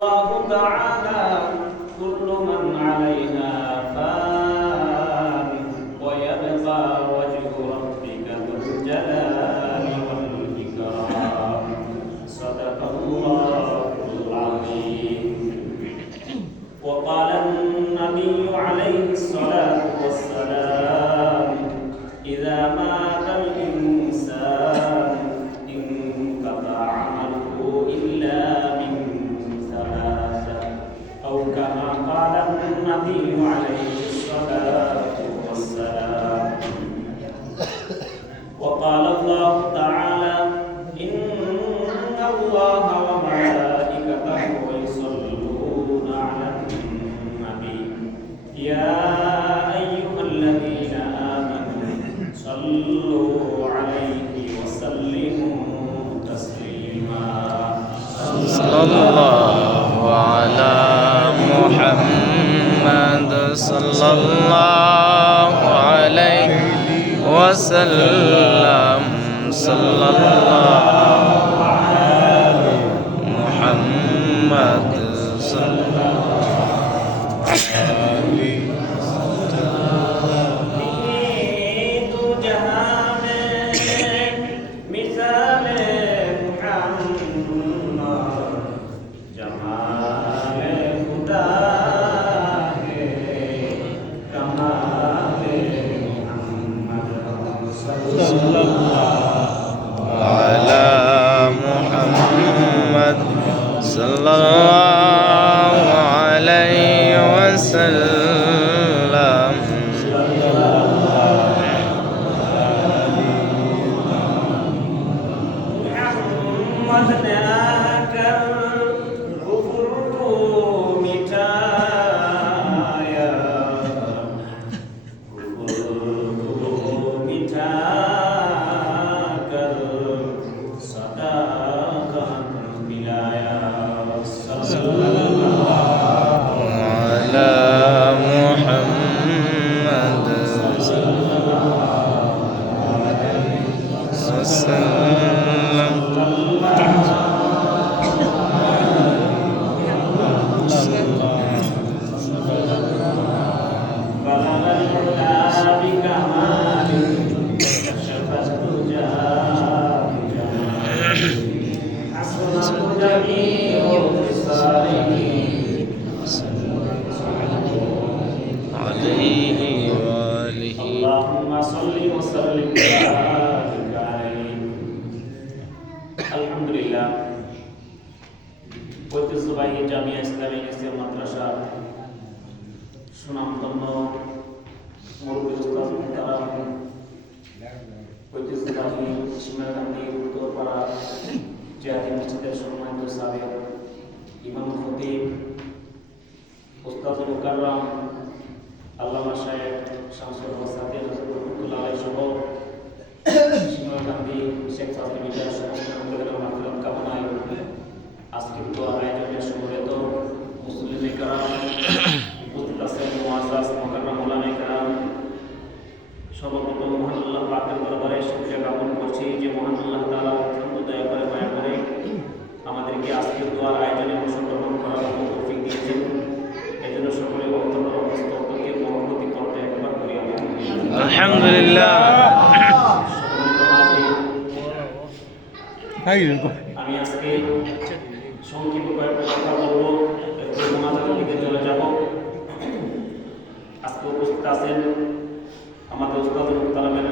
الله تعالى كل من عليها فان ويبقى وجه ربك ذو الجلال والإكرام صدق الله العظيم. وقال النبي عليه الصلاة والسلام: إذا مات الإنسان انقطع عمله إلا من ثلاثة، أو كما قال النبي عليه الصلاة والسلام. وقال الله تعالى: إن الله وملائكته يصلون على النبي يا أيها الذين آمنوا صلوا عليه وسلموا تسليما. صلى الله على محمد صلى الله عليه وسلم. صلى الله على محمد صلى الله عليه صلى الله عليه وسلم. اللهم صل وسلم وبارك عليه. আলহামদুলিল্লাহ, ঐতিহ্যবাহী জামিয়া ইসলামিক ইসলাম মাদ্রাসা সুনামধন্য মুরব্বী উস্তাদ মুহতারাম ঐতিহ্যবাহী সীমাকান্দি উত্তরপাড়া জাতীয় মসজিদের সম্মানিত সাবেক ইমাম খতিব উস্তাদুল মুকাররম আল্লামা শায়েখ শামসুল হক সাদিক রহমাতুল্লাহ আলাইহি সহ সীমাকান্দি শেখ ফাজলি মিল্লাহ সমস্ত মুসলিমের মাগফিরাত কামনায় আজকের দোয়া আয়োজনের সমবেত মুসলিম کرام উপস্থিত আছেন মুআজ্জাজ মুকাররম উলামায়ে کرام, সর্বপ্রথম মহান আল্লাহ পাকের দরবারে শুকরিয়া জ্ঞাপন করছি যে মহান আল্লাহ তাআলা অত্যন্ত দয়া করে মায়া করে আমাদেরকে আজকের দোয়ার আয়োজনে অংশগ্রহণ করার তৌফিক দিয়েছেন। এজন্য সকলে অত্যন্ত মস্তককে মহব্বতি করতে একবার করি আলহামদুলিল্লাহ। আমি আজকে সংক্ষিপ্ত কয়েকটা কথা বলবো, একটু মোনাজাতের দিকে চলে যাব। আজকে উপস্থিত আছেন আমাদের উস্তাদুল মুহতারামের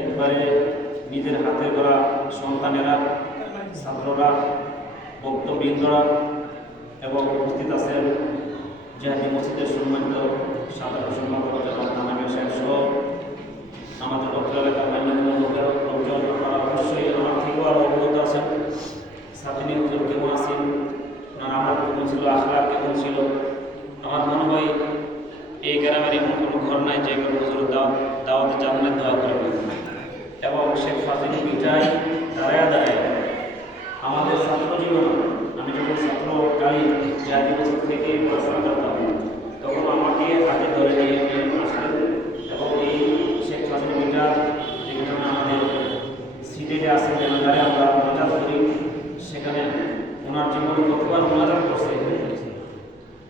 একবারে নিজের হাতে গড়া সন্তানেরা, ছাত্ররা, ভক্তবৃন্দরা এবং উপস্থিত আছেন জাতীয় মসজিদের সম্মানিত সাধারণ সম্পাদক জনাব নানামের সাহেব সহ আমাদের অত্র এলাকার অন্যান্য লোকের লোকজন। আপনারা অবশ্যই আমার থেকেও আরও অবগত আছেন সাথিনী হুজুর কেমন আছেন, আমার কেমন ছিল, আখলাক কেমন ছিল। আমার মনে হয় এই গ্রামের এমন কোনো ঘর নাই যে হুজুর দাওয়াতে জান্নাত দোয়া করবে। এবং শেখ ফাজিল মিঠাই দাঁড়ায় দাঁড়ায় আমাদের ছাত্র জীবন, আমি যখন ছাত্রকালী জাতীয় মসজিদ থেকে পড়াশোনা করতাম তখন আমাকে হাতে ধরে নিয়ে আসতেন এবং এই শেখ ফাজিল মিঠাই যেখানে আমাদের সিটেটে আসে জানাজারে আমরা মজা করি, সেখানে ওনার জীবনে কতবার মোনাজাত করছে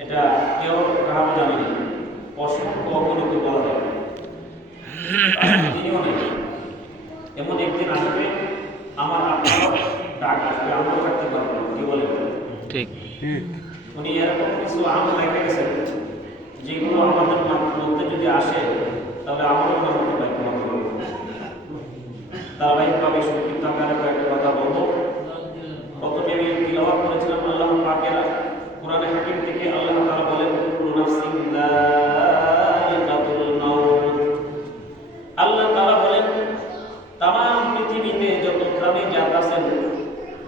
এটা কেউ কাহাও জানেনি, অসংখ্য অগণিত বলা যাবে। তিনিও নেই, এমন একদিন আসবে আমার আপনারও ডাক আসবে, আমরাও থাকতে পারবো না। কি বলেন? ঠিক। উনি এরকম কিছু আমল রেখে গেছেন যেগুলো আমাদের মধ্যে যদি আসে তাহলে আমারও না হতে পারে। ধারাবাহিকভাবে সংক্ষিপ্ত আকারে কয়েকটা কথা বলবো। প্রথমে আমি তিলাওয়াত করেছিলাম আল্লাহ পাকের কোরআনে হাকিম থেকে আল্লাহ তাআলা বলেন, কুল্লু নাফসিন যায়িকাতুল মাউত। আল্লাহ তাআলা বলেন তামাম পৃথিবীতে যত প্রাণী জাত আছেন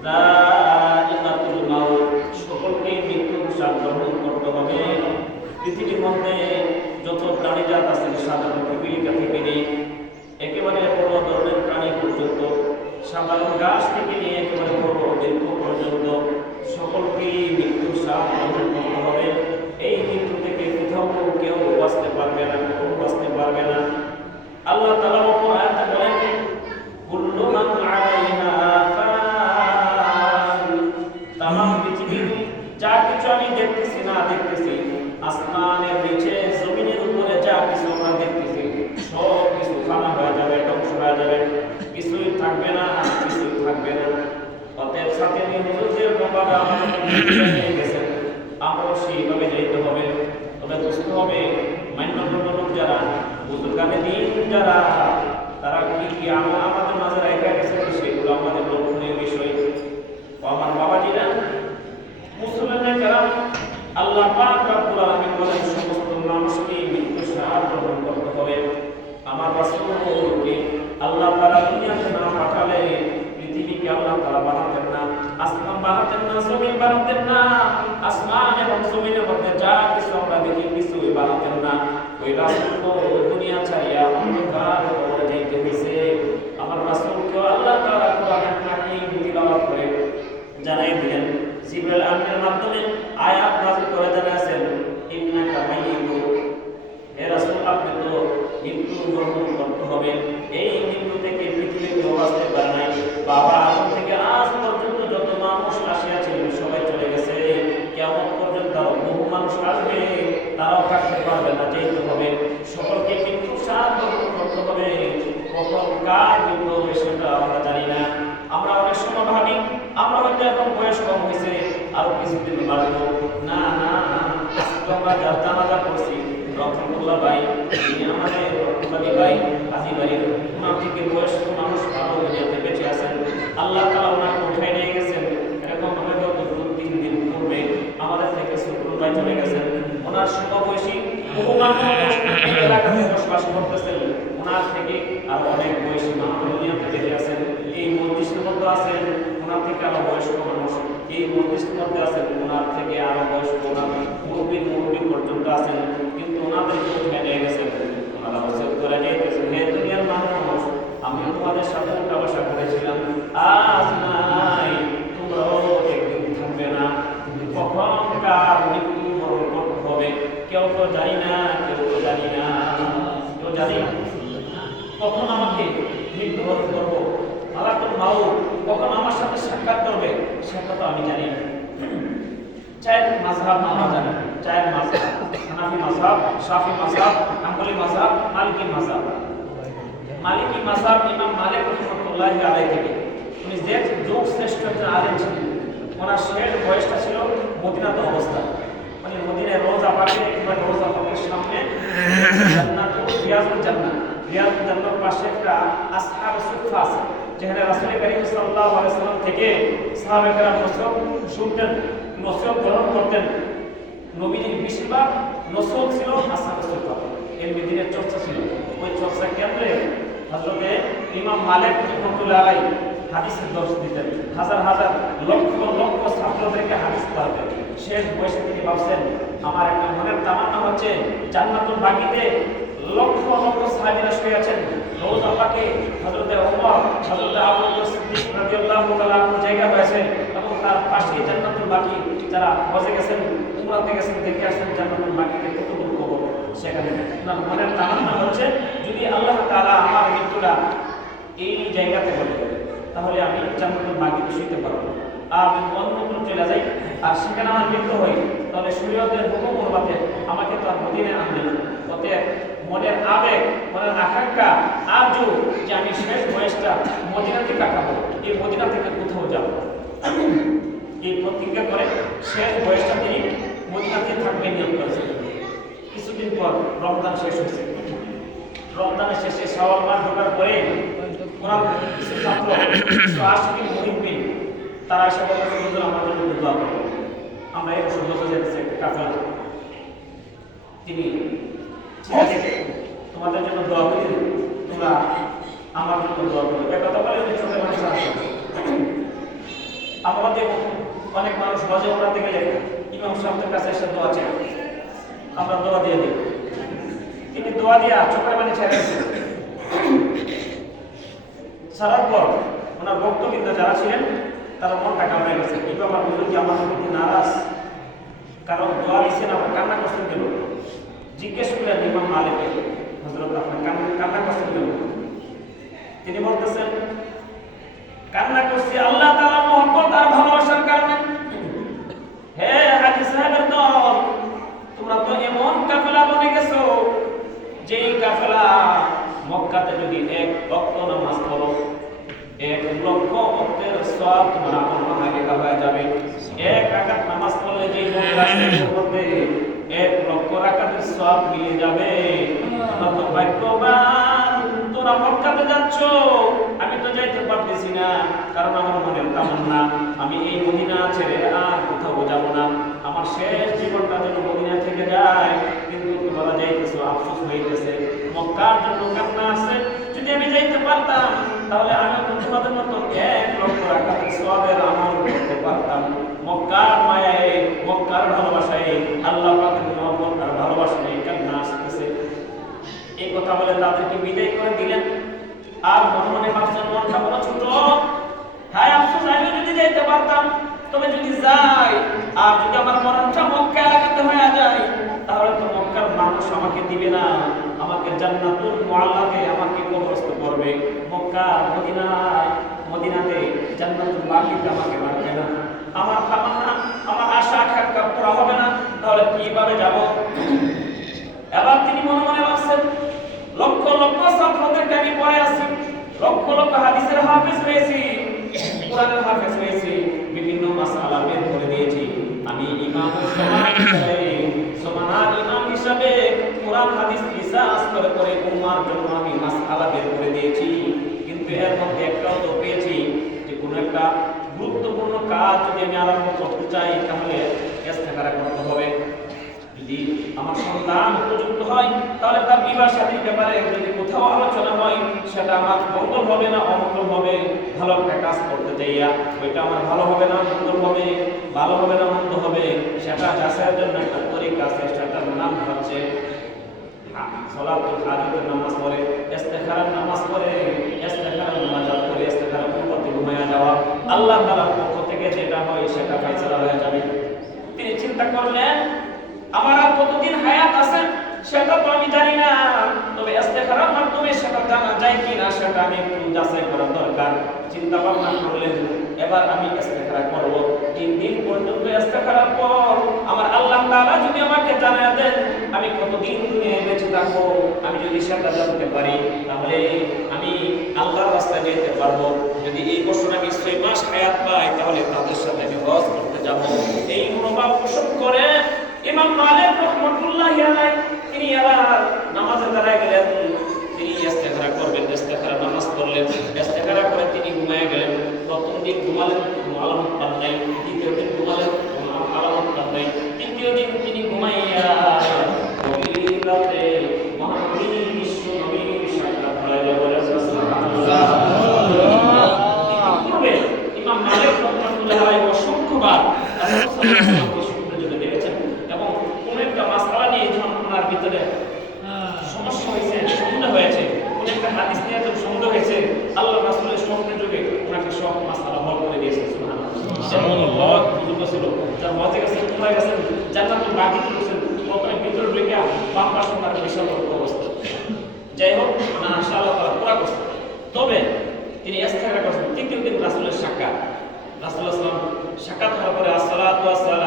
যায়িকাতুল মাউত, সকলকে মৃত্যুর স্বাদ গ্রহণ করতে হবে। পৃথিবীর মধ্যে যত প্রাণী জাত আছেন সাধারণ পিপিলিকা থেকে নিয়ে একেবারে বড় ধরনের প্রাণী পর্যন্ত, সাধারণ গাছ থেকে নিয়ে একেবারে বড় দীর্ঘ পর্যন্ত সকলকেই মৃত্যুর স্বাদ গ্রহণ করতে হবে। এই মৃত্যু থেকে কোথাও কেউ বাঁচতে পারবে না, কেউ বাঁচতে পারবে না। আল্লাহ তাআলা অপর আয়াতে বলেন, কুল্লু মান আলাইহা ফান। তামাম পৃথিবীর যা কিছু আমি দেখতেছি না দেখতেছি, আসমানের নিচে জমিনের উপরে যা কিছু আমরা দেখতেছি সব কিছু ফানা হয়ে যাবে, ধ্বংস হয়ে যাবে, কিছুই থাকবে না, কিছুই থাকবে না। অতএব সাথে নির্মূলের ব্যাপারে আমাদের নিয়ে গেছেন, আমরাও সেইভাবে যেতে হবে। তবে বুঝতে হবে মান্যগণ্য লোক যারা, বুজুর্গানে দিন যারা, তারা কি কি আমাদের মাঝে রেখে গেছেন সেগুলো আমাদের লক্ষণীয় বিষয়। আমার বাবাজিরা, মুসলমানরা কারণ আল্লাহ পাক রব্বুল আলামিন বলেন সমস্ত মানুষকে মৃত্যু স্বাদ গ্রহণ করতে হবে। আমার রাসূলকে আল্লাহ তাআলা দুনিয়াতে না পাঠালে পৃথিবীকে আল্লাহ তাআলা বানাতেন না, আসমান বানাতেন না, জমিন বানাতেন না। আসমান এবং জমিনের মধ্যে যা কিছু আমরা দেখি কিছুই বানাতেন না। ওই রাসূলকে দুনিয়া ছাড়িয়া অন্ধকার কবরে যাইতে হয়েছে। আমার রাসূলকে আল্লাহ তাআলা কোরআনে হাকিম তিলাওয়াত করে জানাই দিলেন, জিবরাইল আমিনের মাধ্যমে আয়াত নাযিল করে জানাছেন, ইন্নাকা মাইয়িতুন। হে রাসূল, আপনি তো মৃত্যু গ্রহণ করতে হবে। এই মৃত্যু থেকে পৃথিবীতে কেউ বাঁচতে পারে নাই। বাবা আদম থেকে আজ পর্যন্ত যত মানুষ আসিয়াছিলেন সবাই চলে গেছে। কিয়ামত পর্যন্ত বহু মানুষ আসবে, তারাও থাকতে পারবে না, যেতে হবে। সকলকে মৃত্যু স্বাদ গ্রহণ করতে হবে। কখন কার মৃত্যু হবে সেটা আমরা জানি না। আমরা অনেক সময় ভাবি আমরা হয়তো এখন বয়স কম হয়েছে, আরো কিছুদিন বাড়বো। না না, আমরা যার জানাজা করছি রহমতুল্লাহ ভাই, তিনি আমাদের রহমতুল্লাহ ভাই হাজী বাড়ির, ওনার থেকে বয়স্ক মানুষ ভালো দুনিয়াতে বেঁচে আছেন। আল্লাহ তাআলা ওনাকে উঠাই নিয়ে গেছেন। এরকম হয়তো 2-3 দিন পূর্বে আমাদের থেকে সুকুল ভাই চলে গেছেন। ওনার সমবয়সী বহু মানুষ এলাকাতে বসবাস করতেছেন, ওনার থেকে আরো অনেক বয়সী মানুষ দুনিয়াতে বেঁচে আছেন। এই মসজিদের মধ্যে আছেন ওনার থেকে আরো বয়স্ক মানুষ, এই মসজিদের মধ্যে আছেন ওনার থেকে আরো বয়স্ক, ওনার মুরব্বী পর্যন্ত আছেন। কিন্তু ওনাদেরকে উঠে নিয়ে গেছেন, ওনারা ওসিয়ত করে নিয়ে গেছেন, হে দুনিয়ার মানুষ, আমি তোমাদের সাথে উঠা বসা করেছিলাম, আজ নাই, তোমরাও একদিন থাকবে না। কখন কার মৃত্যু বরণ করতে হবে কেউ তো জানি না, কেউ তো জানি না, কেউ জানি কখন আমাকে মৃত্যুবরণ করবো, মালাকুল মাউত কখন আমার সাথে সাক্ষাৎ করবে সেটা তো আমি জানি না। চার মাযহাব আমরা জানি, চার মাযহাব, হানাফি মাযহাব, শাফি মাযহাব, হাম্বলি মাযহাব, মালিকি মাযহাব। মালিকি মাযহাব ইমাম মালিক রাহমাতুল্লাহি আলাইহি থেকে উনি যে যুগ শ্রেষ্ঠ একজন আলেম ছিলেন, ওনার শেষ বয়সটা ছিল মদিনাতে অবস্থা, মানে মদিনায় রোজা পাকে কিংবা রোজা পাকের সামনে জান্নাতুল রিয়াজুল জান্নাহ, রিয়াজুল জান্নাহর পাশে একটা আসহাবুস সুফফা আছে, যেখানে রাসূল করিম সাল্লাল্লাহু আলাইহি ওয়াসাল্লাম থেকে সাহাবায়ে কেরাম নসরত শুনতেন, নসরত গ্রহণ করতেন। নবীজির বেশিরভাগ নসরত ছিল আসহাবুস সুফফা, এর মদিনার চর্চা ছিল। ওই চর্চা কেন্দ্রে হযরতে ইমাম মালিক রাহমাতুল্লাহি আলাইহি হাদিসের দর্শ দিতেন, হাজার হাজার লক্ষ লক্ষ ছাত্রদেরকে হাদিস পড়াতেন। শেষ বয়সে তিনি ভাবছেন, আমার একটা মনের তামান্না হচ্ছে জান্নাতুল বাকিতে লক্ষ লক্ষ সাহাবীরা শুয়ে আছেন, রওজা পাকে হযরতে ওমর, হযরতে আবু বকর সিদ্দিক রাদিয়াল্লাহু তাআলা জায়গা হয়েছে, এবং তার পাশে জান্নাতুল বাকি যারা হজে গেছেন, উমরাতে গেছেন, দেখে আসেন জান্নাতুল বাকিতে কতটুকু কবর। সেখানে তার মনের তামান্না হচ্ছে যদি আল্লাহ তাআলা আমার মৃত্যুটা এই জায়গাতে বলে তাহলে আমি জান্নাতুল বাকিতে শুইতে পারবো, আর অন্যত্র চলে যাই আর সেখানে আমার মৃত্যু হয়, তাহলে শরীয়তের হুকুম অনুপাতে আমাকে তো আর মদিনায় আনবে না। অতএব মনের আবেগ, মনের আকাঙ্ক্ষা আজও যে আমি শেষ বয়সটা মদিনাতে কাটাবো, এই মদিনা থেকে কোথাও যাবো, এই প্রতিজ্ঞা করে শেষ বয়সটা তিনি মদিনাতে থাকবেন নিয়োগ করেছেন। কিছুদিন পর রমজান শেষ হয়েছে। রমজানের শেষে শাওয়াল মাস ঢোকার পরে ওনার কিছু ছাত্র 180 মুহিব্বিন তারা এসে বলতে হুজুর আমাদের জন্য দোয়া করুন, আমরা এই বছর বছর যেতেছে কাফেলা, তিনি ঠিক আছে তোমাদের জন্য দোয়া করি, তোমরা আমার জন্য দোয়া করো। এ কথা বলে উনি ছোট মানুষ আসে। আমাদের অনেক মানুষ হজে ওড়াতে গেলে ইমাম সাহেবের কাছে এসে দোয়া চায়, আমরা দোয়া দিয়ে দিই। তিনি দোয়া দিয়া চোখের পানি ছেড়ে সারার পর ওনার ভক্তবৃন্দ যারা ছিলেন তারা মনটা কামড়ে গেছে, কিন্তু আমার হুজুর কি আমার প্রতি নারাজ, কারণ দোয়া দিচ্ছেন আমার কান্না করছেন কেন? জিজ্ঞেস করলেন ইমাম মালিককে, হযরত আপনার কান্না করছেন কেন? তিনি বলতেছেন কান্না করছি আল্লাহ তাআলা মহব্বত আর ভালোবাসার কারণে। হে হাজী সাহেবের দল, তোমরা তো এমন কাফেলা বনে গেছো যেই কাফেলা মক্কাতে যদি 1 ওয়াক্ত নামাজ পড়ো 1 লক্ষ ওয়াক্তের সওয়াব তোমার আমলনামায় লেখা হয়ে যাবে। 1 রাকাত নামাজ পড়লে যেই মক্কার মধ্যে 1 লক্ষ রাকাতের সওয়াব মিলে যাবে। তোমরা তো ভাগ্যবান, তোমরা মক্কাতে যাচ্ছ, আমি তো যাইতে পারতেছি না, কারণ আমার মনের তামান্না আমি এই মদিনা ছেড়ে আর কোথাও যাব না, আমার শেষ জীবনটা যেন মদিনা থেকে যায়। কিন্তু তোমরা যাইতেছো, আফসোস হইতেছে, মক্কার জন্য কান্না আছে। যদি আমি যাইতে পারতাম তাহলে আমি তো তোমাদের মতো 1 লক্ষ রাকাতের সওয়াবের আমল করতে পারতাম। মক্কার মায়ায়, মক্কার ভালোবাসায়, আল্লাহ পাকের মহব্বত আর ভালোবাসা নিয়ে কান্না আসতেছে। এই কথা বলে তাদেরকে বিদায় করে দিলেন। আর মনে মনে ভাবছেন মনটা বড় ছোট, হায় আফসোস আমি যদি যাইতে পারতাম, তবে যদি যাই আর যদি আমার মরণটা মক্কা এলাকাতে হয়ে যায় তাহলে তো মক্কার মানুষ আমাকে দিবে না, আমাকে জান্নাতুল মুআল্লাতে আমাকে কবরস্থ করবে, মক্কা মদিনাতে জান্নাতুল বাকিতে আমাকে রাখবে না, আমার তামান্না আমার আশা আকাঙ্ক্ষা পুরা হবে না, তাহলে কিভাবে যাব? এবার তিনি মনে মনে ভাবছেন লক্ষ লক্ষ ছাত্রদেরকে আমি পড়ে আছি, লক্ষ লক্ষ হাদিসের হাফেজ হয়েছি, কোরআনের হাফেজ হয়েছি, বিভিন্ন মাসআলা বের করে দিয়েছি, আমি ইমাম সমান ইমাম হিসাবে কোরআন হাদিস রিসার্চ করে উম্মার জন্য আমি মাসআলা বের করে দিয়েছি। কিন্তু এর মধ্যে একটাও তো পেয়েছি যে কোনো একটা গুরুত্বপূর্ণ কাজ যদি আমি আরম্ভ করতে চাই তাহলে ইস্তেখারা করতে হবে। যদি আমার সন্তান উপযুক্ত হয় তাহলে তার বিবাহ শাদীর ব্যাপারে যদি কোথাও আলোচনা হয় সেটা আমার মঙ্গল হবে না অমঙ্গল হবে, ভালো একটা কাজ করতে চাইয়া ওইটা আমার ভালো হবে না মঙ্গল হবে, ভালো হবে না মন্দ হবে, সেটা যাচাইয়ের জন্য একটা তরিকা আছে, সেটার নাম হচ্ছে সালাতুল হাজাতের নামাজ পড়ে, ইস্তেখারার নামাজ পড়ে, ইস্তেখারার মুনাজাত করে ইস্তেখারার পূর্বতে ঘুমায়া যাওয়া, আল্লাহ তাআলার পক্ষ থেকে যেটা হয় সেটা ফয়সালা হয়ে যাবে। তিনি চিন্তা করলেন আমার আর কতদিন হায়াত আছে সেটা তো আমি জানি না, তবে ইস্তেখারার মাধ্যমে সেটা জানা যায় কিনা সেটা আমি একটু যাচাই করার দরকার। চিন্তা ভাবনা করলেন এবার আমি ইস্তেখারা করব। 3 দিন পর্যন্ত ইস্তেখারার পর আমার আল্লাহ তাআলা যদি আমাকে জানায় দেন আমি কতদিন দুনিয়ায় বেঁচে থাকবো, আমি যদি সেটা জানতে পারি তাহলে আমি আল্লাহর রাস্তায় যেতে পারবো। যদি এই বছর আমি 6 মাস হায়াত পাই তাহলে তাদের সাথে আমি হজ করতে যাব। এই মনোভাব পোষণ করে ইমাম মালিক রাহমাতুল্লাহি আলাইহি তিনি আবার নামাজে দাঁড়ায় গেলেন। তিনি ইস্তেখারা করবেন, ইস্তেখারা নামাজ পড়লেন, ইস্তেখারা করে তিনি ঘুমিয়ে গেলেন। প্রথম দিন ঘুমালেন, আলামত পান নাই। দ্বিতীয় দিন ঘুমালেন, আলামত পান নাই। তৃতীয় দিন তিনি ঘুমাইয়া গভীর রাতে মহানবী বিশ্ব নবীর সাক্ষাৎ হয়ে বলেন সুবহানাল্লাহ। পূর্বে ইমাম মালিক রাহমাতুল্লাহি আলাইহি অসংখ্যবার ভিতরে সমস্যা হয়েছে, সন্দেহ হয়েছে, কোন একটা হাদিস নিয়ে তো সন্দেহ হয়েছে, আল্লাহ রাসূলের স্বপ্নের যুগে ওনাকে সব মাসআলা হল করে দিয়েছেন। সুবহানাল্লাহ। বুজুর্গ ছিল যার মতে গেছে তোমরা গেছেন জান্নাতুল বাকি করেছেন, প্রথমে ভিতরে ঢুকে বাম পাশে ওনার বিশাল অবস্থা। যাই হোক না ইনশাআল্লাহ তাআলা পুরা করছে। তবে তিনি ইস্তেখারা করছেন। তৃতীয় দিন রাসূলের সাক্ষাৎ, রাসূলুল্লাহ সাল্লাল্লাহু আলাইহি ওয়াসাল্লাম সাক্ষাৎ হওয়ার পরে আসসালাতু ওয়াসসালামু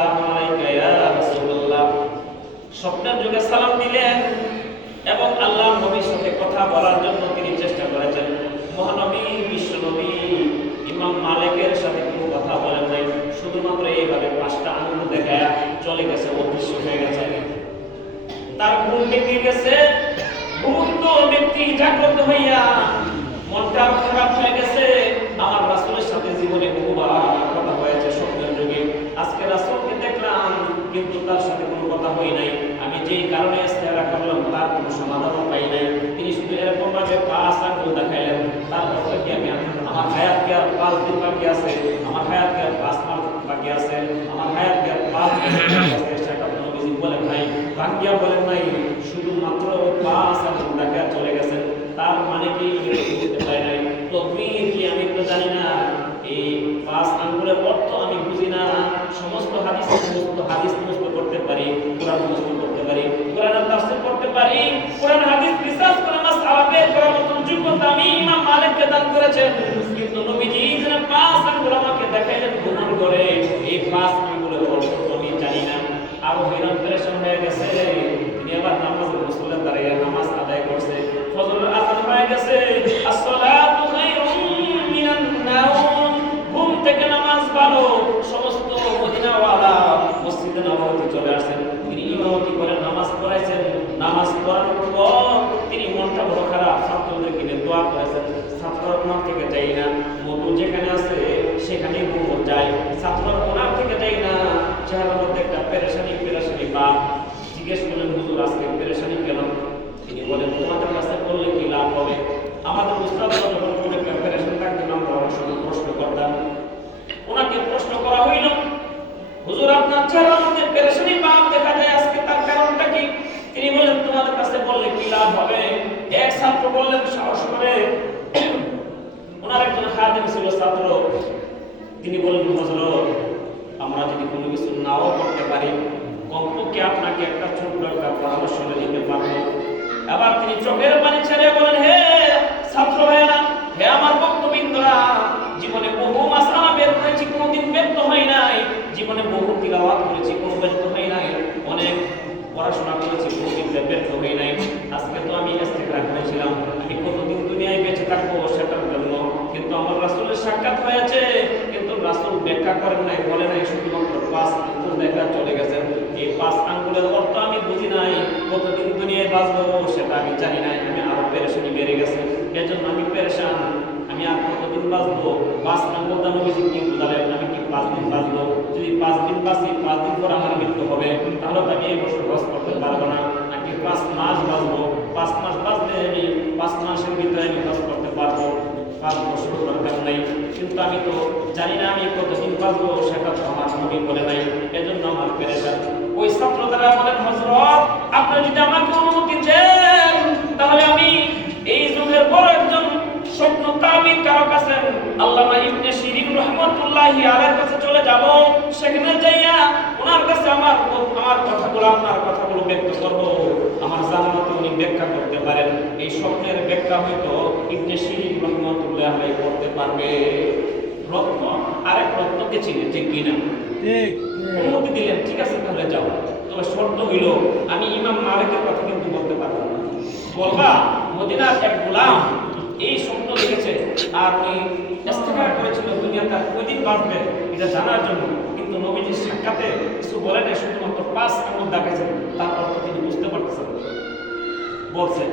স্বপ্নের যুগে সালাম দিলেন এবং আল্লাহর নবীর সাথে কথা বলার জন্য তিনি চেষ্টা করেছেন। মহানবী বিশ্বনবী ইমাম মালিকের সাথে কোনো কথা বলেন নাই, শুধুমাত্র এইভাবে 5টা আঙ্গুল দেখায় চলে গেছে, অদৃশ্য হয়ে গেছে। তার ঘুম ভেঙে গেছে, ঘুমন্ত ব্যক্তি জাগ্রত হইয়া মনটা খারাপ হয়ে গেছে। আমার রাসূলের সাথে জীবনে বহুবার কথা হয়েছে স্বপ্নের যুগে, আজকে রাসূলকে দেখলাম কিন্তু তার সাথে কোনো কথা হয় নাই। আমি যেই কারণে ইস্তেহারা করলাম তার কোনো সমাধানও পাই নাই। তিনি শুধু এরকম ভাবে 5 আঙ্গুল দেখাইলেন। তারপর কি আমি আমার হায়াত কি আর 5 দিন বাকি আছে, আমার হায়াত কি আর 5 মাস বাকি আছে, আমার হায়াত কি আর 5 দিন বাকি আছে, সেটা নবীজি বলেন নাই, ভাঙ্গিয়া বলেন নাই, শুধুমাত্র 5 আঙ্গুল দেখা চলে গেছেন। তার মানে কি বুঝতে পারি নাই। তকবীর কি আমি তো জানি না, এই 5 আঙ্গুলের অর্থ আমি বুঝি না। সমস্ত হাদিস মুখস্থ করতে পারি, কোরআন মুখস্থ করতে পারি, কোরআনের তাফসীর করতে পারি, কোরআন হাদিস রিসার্চ করে মাসআলা বের করার মতো যোগ্যতা আমি ইমাম মালিককে দান করেছেন। কিন্তু নবীজি যে 5 আঙ্গুল আমাকে দেখাইলেন ঘুমন করে, এই 5 আঙ্গুলের অর্থ আমি জানি না। আর হয়রান পেরেশান হয়ে গেছে। তিনি আবার নামাজের মুসল্লি দাঁড়িয়ে নামাজ আদায় করছে, ফজরের আযান হয়ে গেছে, আসসালাতু খায়রুম মিনান নাওম, ঘুম থেকে নামাজ ভালো। সমস্ত মদিনাওয়ালা মসজিদে নববীতে চলে আসেন, তিনি ইমামতি করে নামাজ পড়াইছেন। নামাজ পড়ানোর পর তিনি মনটা বড় খারাপ, ছাত্রদেরকে নিয়ে দোয়া করেছেন, ছাত্ররা কোনার থেকে যাই না, মধু যেখানে আছে সেখানেই ঘুমো যায়, ছাত্ররা কোনার থেকে যাই না। চেহারার মধ্যে একটা পেরেশানি ভাব। জিজ্ঞেস করলেন, হুজুর আজকে পেরেশানি কেন? তিনি বলেন, তোমাদের কাছে বললে কি লাভ হবে? আমাদের উস্তাদ যখন কোনো একটা পেরেশান থাকতেন আমরা অনেক সময় প্রশ্ন করতাম। ওনাকে প্রশ্ন করা হইল, হুজুর আপনার চেহারার মধ্যে পেরেশানি ভাব দেখা যায়, আজকে তার কারণটা কি? তিনি বলেন, তোমাদের কাছে বললে কি লাভ হবে? এক ছাত্র বললেন সাহস করে, ওনার একজন খাদেম ছিল ছাত্র, তিনি বললেন, হুজুর আমরা যদি কোনো কিছু নাও করতে পারি, কমপক্ষে আপনাকে একটা ছোট্ট একটা পরামর্শ দিতে পারবো। আবার তিনি চোখের পানি ছেড়ে বলেন, হে ছাত্র ভাইয়েরা, হে আমার বক্তবৃন্দরা, জীবনে বহু মাসআলা বের করেছি, কোনোদিন ব্যর্থ হয় নাই। জীবনে বহু তিলাওয়াত করেছি, কোনো ব্যর্থ হয় নাই। অনেক পড়াশোনা করেছি, কোনোদিন ব্যর্থ হয় নাই। আজকে তো আমি ইস্তেগফার করেছিলাম, আমি কতদিন দুনিয়ায় বেঁচে থাকবো সেটার জন্য। কিন্তু আমার রাসূলের সাক্ষাৎ হয়েছে, কিন্তু রাসূল ব্যাখ্যা করেন নাই, বলে নাই, শুধুমাত্র 5 আঙ্গুল দেখা চলে গেছেন। এই 5 আঙ্গুলের অর্থ আমি বুঝি নাই, কতদিন দুনিয়ায় বাঁচবো সেটা আমি জানি নাই। আমি আরো পেরেশানি বেড়ে গেছে, এজন্য আমি পেরেশান। আমি আর কতদিন বাঁচবো? 5 আঙ্গুল দাম নবীজি কি বুঝালেন, আমি কি 5 দিন বাঁচবো? যদি 5 দিন বাঁচি, 5 দিন পর আমার মৃত্যু হবে, তাহলে তো আমি এই বছর হজ করতে পারবো না। নাকি 5 মাস বাঁচবো? 5 মাস বাঁচলে আমি 5 মাসের ভিতরে আমি হজ করতে পারবো, 5 বছর দরকার নাই। কিন্তু আমি তো জানি না আমি কতদিন বাঁচবো, সেটা তো আমার নবী বলে নাই, এজন্য আমার পেরেশান। ওই ছাত্র দ্বারা বলেন, হযরত আপনি যদি আমাকে অনুমতি দেন, তাহলে আমি এই যুগের বড় একজন স্বপ্ন তাবির কারো কাছে আল্লামা ইবনে শিরিন রাহমাতুল্লাহি আলাইহির কাছে চলে যাব। সেখানে যাইয়া ওনার কাছে আমার কথাগুলো, আপনার কথাগুলো ব্যক্ত করব। আমার জানামতে উনি ব্যাখ্যা করতে পারেন। এই স্বপ্নের ব্যাখ্যা হয়তো ইবনে শিরিন রাহমাতুল্লাহি আলাইহি করতে পারবে। রত্ন আরেক রত্নকে চিনে, ঠিক কিনা? ঠিক। অনুমতি দিলেন, ঠিক আছে তাহলে যাও। তবে শর্ত হইল, আমি ইমাম মালিকের কথা কিন্তু বলতে পারবো না। বলবা মদিনার এক গোলাম এই স্বপ্ন দেখেছে, আর ওই ইস্তেগফার করেছিল দুনিয়া তার কয়দিন বাঁচবে এটা জানার জন্য। কিন্তু নবীজির সাক্ষাতে কিছু বলেন, শুধুমাত্র 5 আঙ্গুল দেখাইছেন, তার অর্থ তিনি বুঝতে পারতেছেন। বলছে,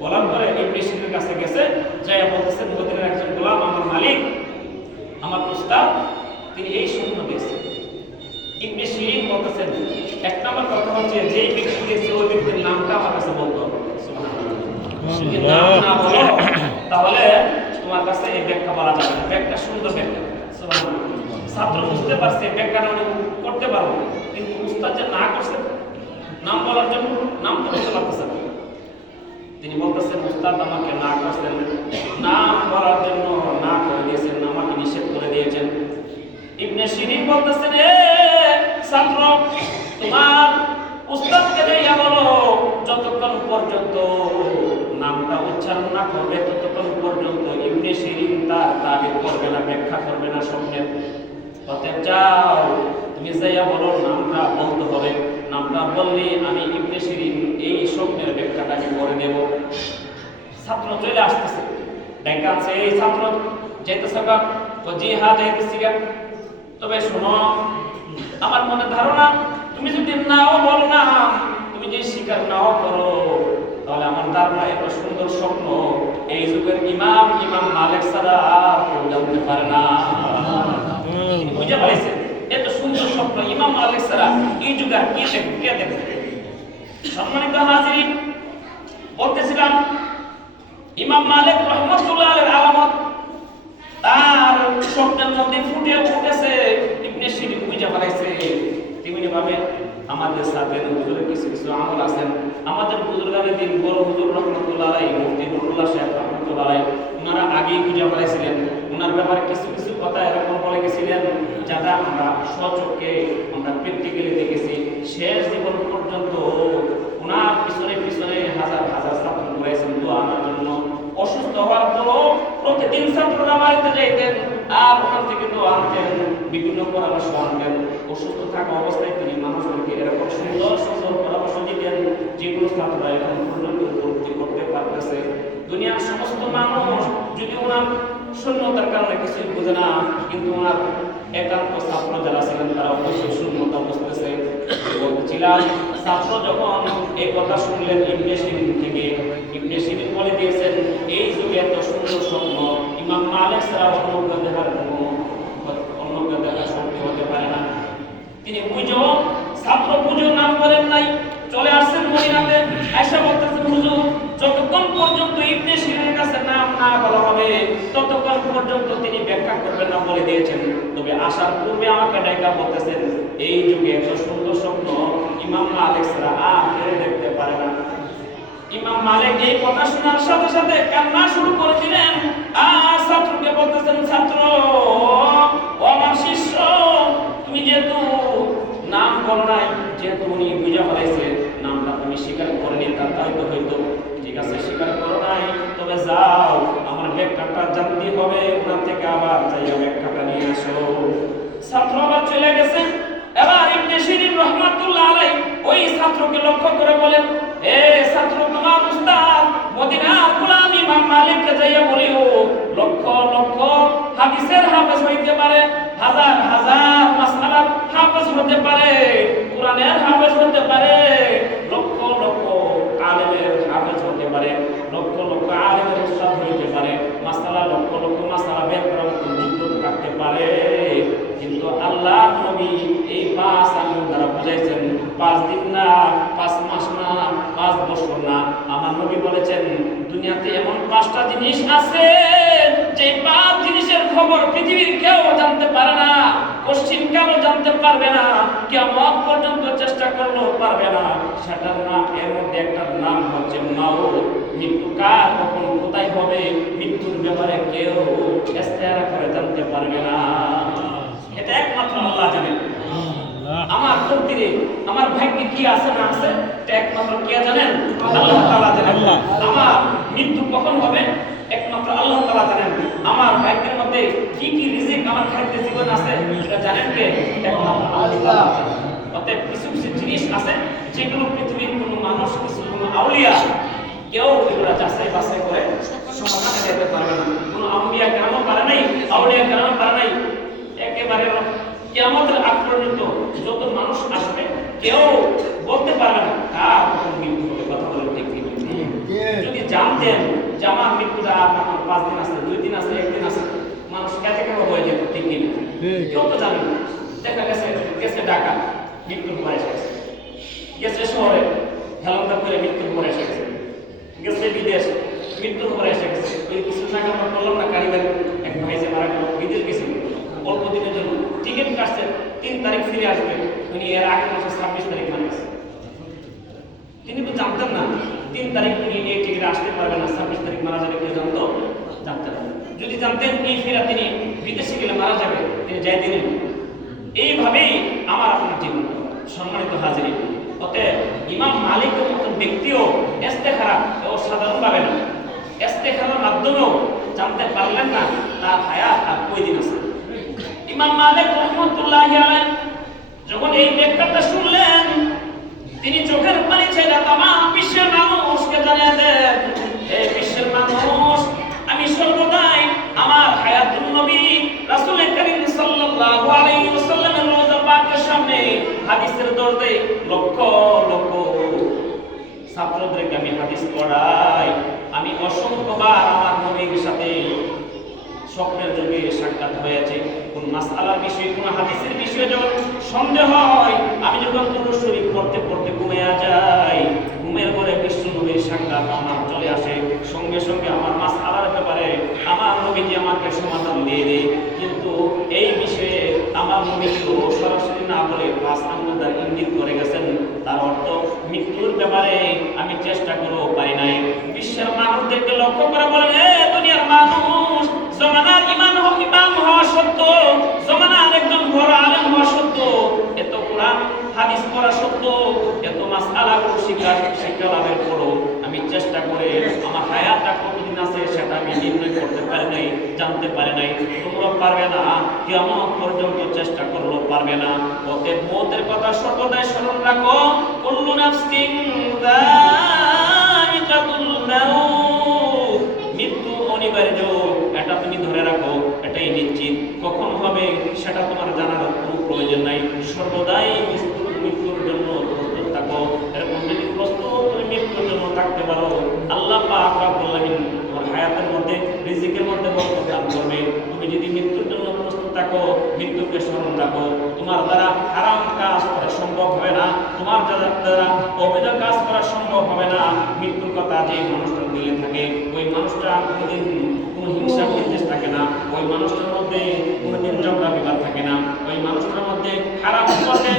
বলার পরে এই পেশেন্টের কাছে গেছে, যাই বলতেছেন, মদিনার একজন গোলাম আমার মালিক, আমার উস্তাদ, তিনি এই স্বপ্ন দেখছেন। ইবনে শিরিন বলতেছেন, এক নম্বর কথা হচ্ছে, যেই ব্যক্তি দেখছে ওই ব্যক্তির নামটা আমার কাছে বলতে হবে। যদি নাম না বলো তাহলে তোমার কাছে এই ব্যাখ্যা বলা যাবে না। ব্যাখ্যা সুন্দর ব্যাখ্যা, সুবহানাল্লাহ। ছাত্র বুঝতে পারছে ব্যাখ্যাটা উনি করতে পারবো, কিন্তু উস্তাদ যে না করছে নাম বলার জন্য, নাম তো বলতে পারতেছে না। তিনি বলতেছেন, উস্তাদ আমাকে না করছেন, নাম বলার জন্য না করে দিয়েছেন, আমাকে নিষেধ করে দিয়েছেন। ইবনে শিরিন বলতেছেন, এ ছাত্র, তোমার উস্তাদকে দিয়া বলো, যতক্ষণ পর্যন্ত নামটা উচ্চারণ না করবে ততক্ষণ পর্যন্ত ইবনে শিরিন তার তাবির করবে না, ব্যাখ্যা করবে না স্বপ্নের। অতএব যাও, তুমি যাইয়া বলো, নামটা বলতে হবে। নামটা বললে আমি ইবনে ব্যাখ্যাটা আমি করে দেব। ছাত্র চলে আসতেছে, ব্যাখ্যা আছে এই ছাত্র যাইতেছে গা, ও জি হ্যাঁ যাইতেছি গা। তবে শোনো, আমার মনে ধারণা তুমি যদি নাও বলো না, তুমি যদি স্বীকার নাও করো, তাহলে আমার ধারণা এত সুন্দর স্বপ্ন এই যুগের ইমাম মালিক ছাড়া আর কেউ জানতে পারে না। বুঝে পাইছে? এত সুন্দর স্বপ্ন ইমাম মালিক ছাড়া এই যুগে আর কে দেখবে? সম্মানিত হাজিরিন, বলতেছিলাম ইমাম মালিক রহমাতুল্লাহ আলাইহির আলামত তার স্বপ্নের মধ্যে ফুটে উঠেছে। ইবনে সিরিন বুঝে পাইছে তেমনি ভাবে আমাদের সাথে হুজুরের কিছু কিছু আমল আছেন। আমাদের বুজুর্গানের দিন বড় হুজুর রহমাতুল্লাহ আলাইহি, মুফতি নুরুল্লাহ সাহেব রহমাতুল্লাহ আলাইহি, ওনারা আগেই বুঝে পাইছিলেন। ওনার ব্যাপারে কিছু কিছু কথা এরকম বলে গেছিলেন যারা আমরা স্বচক্ষে আমরা প্র্যাকটিক্যালি দেখেছি। শেষ জীবন পর্যন্ত ওনার পিছনে পিছনে হাজার হাজার ছাত্র ঘুরাইছেন দোয়া আনার জন্য। অসুস্থ হওয়ার পরও প্রতিদিন ছাত্ররা বাড়িতে যাইতেন আর ওখান থেকে দোয়া আনতেন, বিভিন্ন পরামর্শ আনতেন। অসুস্থ থাকা অবস্থায় তিনি মানুষদেরকে এরকম সুন্দর সুন্দর পরামর্শ দিতেন যেগুলো ছাত্ররা এখন পর্যন্ত উপলব্ধি করতে পারতেছে। দুনিয়ার সমস্ত মানুষ যদি ওনার শূন্যতার কারণে কিছুই বোঝে না, কিন্তু ওনার একান্ত ছাত্র যারা ছিলেন তারা অবশ্যই শূন্যতা বুঝতেছে। বলছিলাম ছাত্র যখন এই কথা শুনলেন ইবনে সিরিন থেকে, ইবনে সিরিন বলে দিয়েছেন এই যুগে এত সুন্দর স্বপ্ন ইমাম মালিক ছাড়া অন্য কেউ দেখার শক্তি হতে পারে না। তিনি বুঝো ছাত্র বুঝো নাম করেন নাই, চলে আসছেন মদিনাতে। আয়েশা বলতেছেন হুজুর যতক্ষণ পর্যন্ত ইবনে সিরিনের কাছে নাম না বলা হবে ততক্ষণ পর্যন্ত তিনি ব্যাখ্যা করবেন না বলে দিয়েছেন। তবে আসার পূর্বে আমাকে ডাইকা বলতেছেন এই যুগে এত সুন্দর স্বপ্ন ইমাম মালিক ছাড়া আর কেউ দেখতে পারে না। ইমাম মালিক এই কথা শোনার সাথে সাথে কান্না শুরু করে দিলেন। আর ছাত্রকে বলতেছেন ছাত্র, ও আমার শিষ্য, তুমি যেহেতু নাম করো নাই, যেহেতু উনি বুঝা ফেলাইছে নামটা তুমি স্বীকার করেনি, তার হয়তো ঠিক আছে স্বীকার করো নাই, তবে যাও আমার ব্যাখ্যাটা জানতে হবে, ওনার থেকে আবার যাইয়া ব্যাখ্যাটা নিয়ে আসো। ছাত্র আবার চলে গেছে। এবার ইবনে সিরিন রহমাতুল্লাহ আলাইহি ওই ছাত্রকে লক্ষ্য করে বলেন, এ ছাত্র, তোমার উস্তাদ মদিনার গোলাম ইমাম মালিককে যাইয়া বলিও লক্ষ লক্ষ হাদিসের হাফেজ হইতে পারে, হাজার হাজার মাসআলার হাফেজ হতে পারে, কোরআনের হাফেজ হতে পারে, লক্ষ লক্ষ আলেমের হাফেজ হতে পারে, লক্ষ লক্ষ আলেমের উস্তাদ হইতে পারে, মাসআলা লক্ষ লক্ষ মাসআলা বের করার যোগ্য থাকতে পারে। কিন্তু আল্লাহ নবী এই 5 আঙ্গুল দ্বারা বুঝাইছেন 5 দিন না, 5 মাস না, 5 বছর না। আমার নবী বলেছেন দুনিয়াতে এমন 5টা জিনিস আছে যে 5 জিনিসের খবর পৃথিবীর কেউ জানতে পারে না, পশ্চিম কেউ জানতে পারবে না, কিয়ামত পর্যন্ত চেষ্টা করলেও পারবে না। সেটার নাম, এর মধ্যে একটার নাম হচ্ছে মাউত। মৃত্যু কার কখন কোথায় হবে মৃত্যুর ব্যাপারে কেউ ইস্তেহারা করে জানতে পারবে না। এটা একমাত্র আল্লাহ জানেন। আমার তকদিরে আমার ভাগ্যে কি আছে না আছে এটা একমাত্র কে জানেন? আল্লাহ তাআলা জানেন। আমার মৃত্যু কখন হবে একমাত্র আল্লাহ তাআলা জানেন। আমার ভাগ্যের মধ্যে কি কি রিজিক আমার খাদ্যে জীবন আছে এটা জানেন কে? একমাত্র আল্লাহ। অতএব কিছু কিছু জিনিস আছে যেগুলো পৃথিবীর কোনো মানুষ, কোনো আউলিয়া কেউ এগুলো যাচাই বাছাই করে সমাধান দিতে পারবে না। কোনো আম্বিয়া কেরামও পারে নাই, আউলিয়া কেরামও পারে নাই। একেবারে কিয়ামতের আগ পর্যন্ত যত মানুষ আসবে কেউ বলতে পারবে না কার কখন মৃত্যু হবে। কথা বলেন ঠিক ঠিক? যদি জানতেন যে আমার মৃত্যুটা আর 5 দিন আছে, 2 দিন আছে, 1 দিন আছে, মানুষ কাছে কেউ হয়ে যেত ঠিক কি? কেউ তো জানে না। দেখা গেছে ঢাকা মৃত্যুর পরে এসে গেছে, গেছে শহরে হেলন্দা করে মৃত্যুর পরে এসে গেছে, গেছে বিদেশ মৃত্যুর পরে এসে গেছে। ওই কিছু টাকা আমরা বললাম না কারিগর এক ভাই যে মারা গেল, বিদেশ গেছিল অল্প দিনের জন্য, টিকিট কাটছে 3 তারিখ ফিরে আসবে, উনি এর আগের মাসে 26 তারিখ মারা গেছে। তিনি তো জানতেন না 3 তারিখ উনি এই টিকিটে আসতে পারবেন না, 26 তারিখ মারা যাবে, কেউ জানতো? জানতেন না। যদি জানতেন এই ফেরা তিনি বিদেশে গেলে মারা যাবে, তিনি যাইতেন। এইভাবেই আমার আপনার জীবন। সম্মানিত হাজিরিন, অতএব ইমাম মালিকের মতন ব্যক্তিও ইস্তেখারা সাধারণভাবে না, ইস্তেখারার মাধ্যমেও জানতে পারলেন না তার হায়াত আর কয়দিন আছে। ইমাম মালিক রাহমাতুল্লাহি আলাইহি যখন এই ব্যাখ্যাটা শুনলেন তিনি চোখের পানি ছেড়ে তামাম বিশ্বের মানুষকে জানিয়ে দেন, হে বিশ্বের মানুষ, আমি সর্বদাই আমার হায়াতুন নবী রাসূল করিম সাল্লাল্লাহু আলাইহি ওয়াসাল্লামের রওজা পাকের সামনে হাদিসের দরজে লক্ষ লক্ষ ছাত্রদেরকে আমি হাদিস পড়াই। আমি অসংখ্যবার আমার নবীর সাথে স্বপ্নের যুগে সাক্ষাৎ হয়েছে। কোন মাসআলার বিষয়ে, কোন হাদিসের বিষয়ে যখন সন্দেহ হয়, আমি যখন দুরূদ শরীফ পড়তে পড়তে ঘুমিয়ে যাই, ঘুমের পরে বিশ্ব নবীর সাক্ষাৎ আমার চলে আসে, সঙ্গে সঙ্গে আমার মাসআলার ব্যাপারে আমার নবীজি আমাকে সমাধান দিয়ে দেয়। কিন্তু এই বিষয়ে আমার নবী সরাসরি না বলে 5 আঙ্গুল দ্বারা ইঙ্গিত করে গেছেন, তার অর্থ মৃত্যুর ব্যাপারে আমি চেষ্টা করেও পারি নাই। বিশ্বের মানুষদেরকে লক্ষ্য করে বলেন, এ দুনিয়ার মানুষ, জমানার ইমাম হওয়া সত্য, জমানার একজন বড় আলেম হওয়া সত্য, এত কোরআন হাদিস পড়া সত্য, এত মাসআলাগুলো শিক্ষা লাভের পরও আমি চেষ্টা করে আমার হায়াতটা কতদিন আছে সেটা আমি নির্ণয় করতে পারি নাই, জানতে পারি নাই। তোমরা পারবে না, কিয়ামত পর্যন্ত চেষ্টা করলেও পারবে না। অতএব মওতের কথা সর্বদাই স্মরণ রাখো। কুল্লু নাফসিন যায়িকাতুল মাউত, মৃত্যু অনিবার্য, এটা তুমি ধরে রাখো, এটাই নিশ্চিত। কখন হবে সেটা তোমার জানার কোনো প্রয়োজন নাই। সর্বদাই মৃত্যুর জন্য প্রস্তুত থাকো। এরকম যদি প্রস্তুত তুমি মৃত্যুর জন্য থাকতে পারো, আল্লাহ পাক রব্বুল আলামিন তোমার হায়াতের মধ্যে, রিজিকের মধ্যে বরকত দান করবে। তুমি যদি মৃত্যুর জন্য প্রস্তুত থাকো, মৃত্যুকে স্মরণ রাখো, তোমার দ্বারা হারাম কাজ করা সম্ভব হবে না, তোমার দ্বারা অবৈধ কাজ করা সম্ভব হবে না। মৃত্যুর কথা যে মানুষটার দিলে থাকে, ওই মানুষটা কোনোদিন কোনো হিংসা বিদ্বেষ থাকে না, ওই মানুষটার মধ্যে কোনোদিন ঝগড়া বিবাদ থাকে না, ওই মানুষটার মধ্যে খারাপ পথে